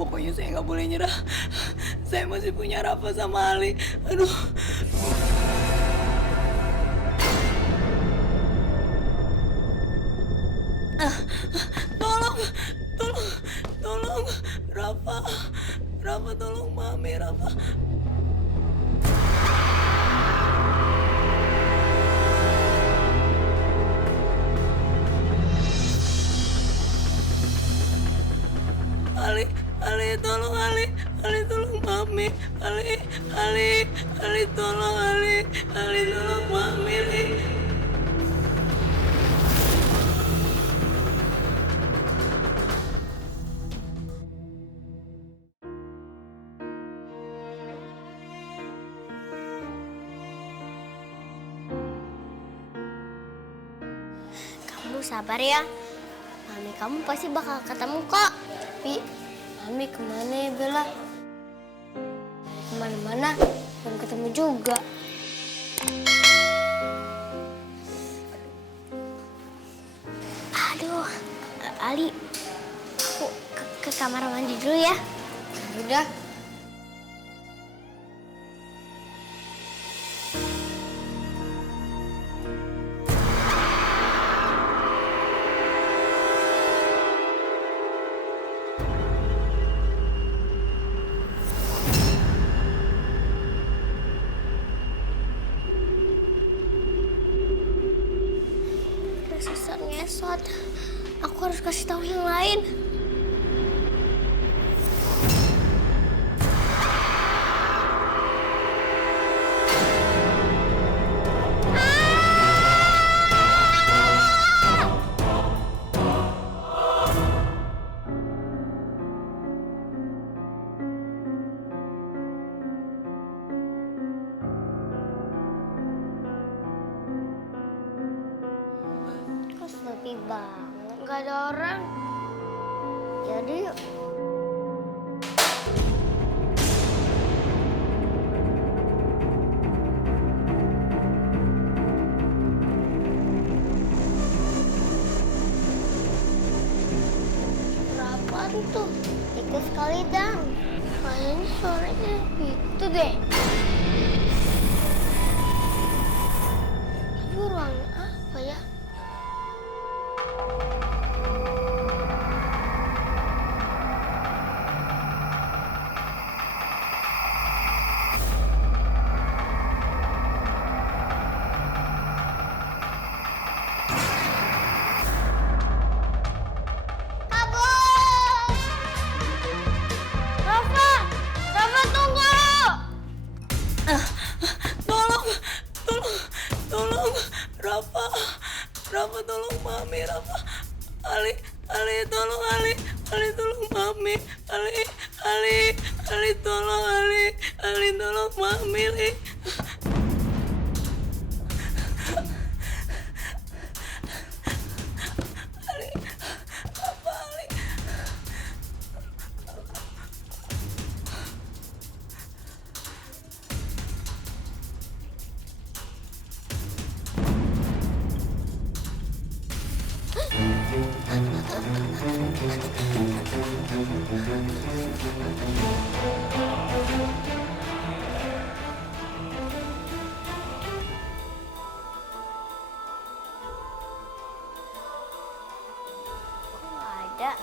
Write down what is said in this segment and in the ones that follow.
Pokoknya saya nggak boleh nyerah. Saya masih punya Rafa sama Ali. Aduh. Tolong, tolong, tolong, Rafa, Rafa tolong Mami, Rafa. Ali, Ali tolong Ali tolong Mami, Ali tolong Ali tolong Mami, Ali. Kamu sabar ya. Mami kamu pasti bakal ketemu kok. Tapi Mami kemana ya Bella? Kemana-mana belum ketemu juga. Aduh, Ali, aku ke kamar mandi dulu ya. Udah. Susah ngesot. Aku harus kasih tahu yang lain. Kok sepi banget, nggak ada orang. Jadi yuk. Berapaan tuh? Dikit sekali dong. Kayaknya suaranya itu deh. Tapi ruangan apa ya? Rafa tunggu! Tolong, tolong, tolong, Rafa, Rafa tolong Mami, Rafa. Ali tolong Ali tolong Mami, Ali tolong Ali tolong Mami, Ali. Ada.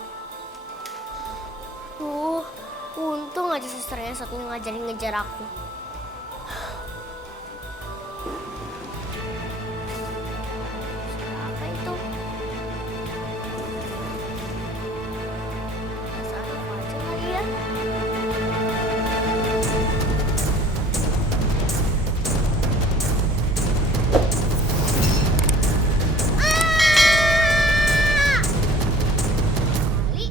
Untung aja susternya satunya ngajarin ngejar aku. Apa itu? Perasaan aku aja kali ya. Ali,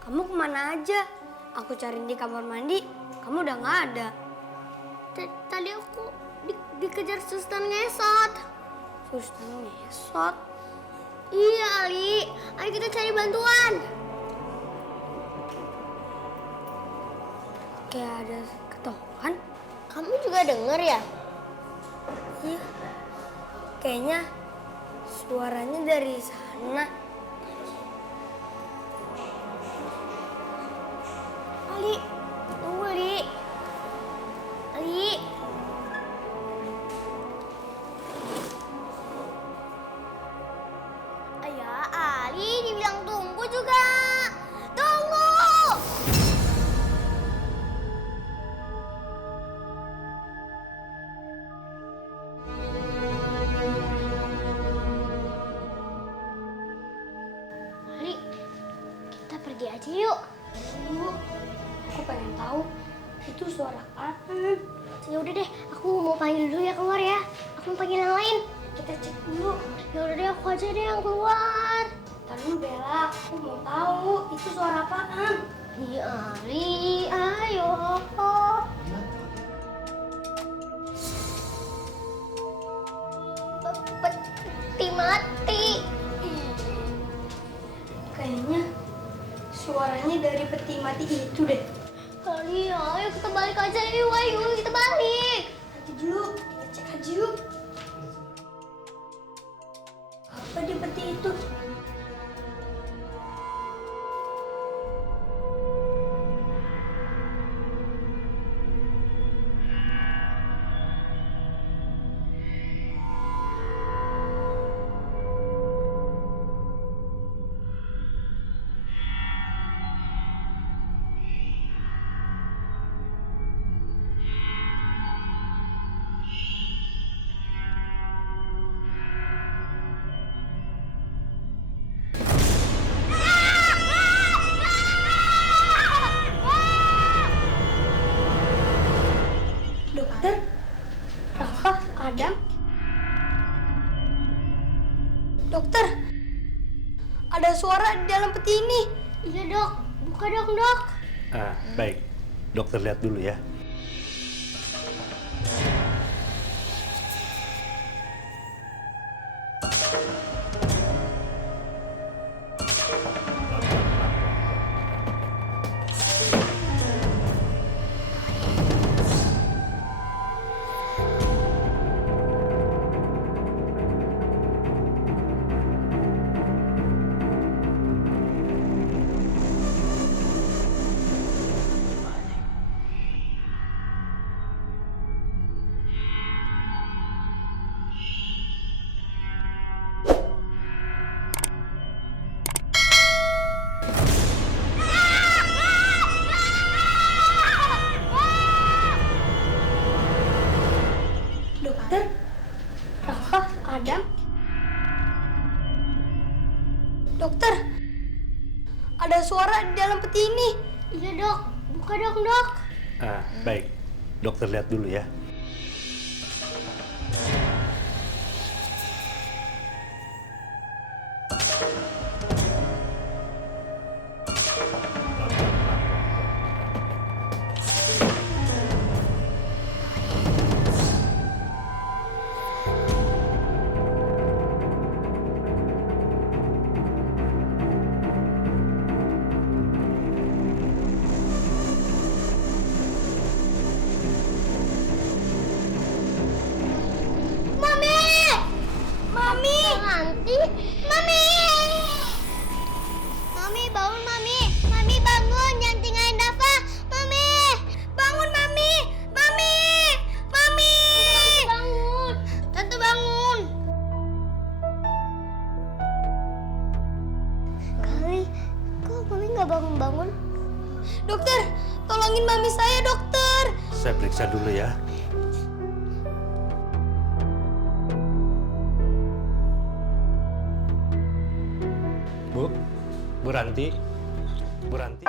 Kamu kemana aja? Aku cariin di kamar mandi, kamu udah nggak ada. tadi aku dikejar suster ngesot. Suster ngesot. Iya Ali, ayo kita cari bantuan. Kayak ada ketongan. Kamu juga denger ya? Iya. Kayaknya suaranya dari sana. pergi aja yuk. Bu, aku pengen tahu itu suara apaan. Ya udah deh, aku mau panggil dulu ya keluar ya. Aku mau panggil yang lain. Kita cek dulu. Ya udah deh, aku aja deh yang keluar. Ntar dulu Bella, aku mau tahu itu suara apaan. Ya Ali, ayo. Peti mati. Kayaknya suaranya dari peti mati itu deh. Ali, ayo kita balik aja yuk, ayo kita balik. Nanti dulu, kita cek aja yuk. Apa di peti itu? Dokter? Rafa? Adam? Dokter? Ada suara di dalam peti ini. Iya dok, buka dong dok. Baik. Dokter lihat dulu ya. Dokter? Rafa? Adam? Dokter? Ada suara di dalam peti ini. Iya dok, buka dong dok. Baik. Dokter lihat dulu ya. Nanti, Mami! Mami, bangun Mami! Mami bangun, jangan tinggalin Dafa! Mami! Bangun Mami! Mami! Mami! Bangun! Tante bangun! Kali, kok Mami nggak bangun-bangun? Dokter, tolongin mami saya, dokter. Saya periksa dulu ya. Bu Ranti. Bu Ranti.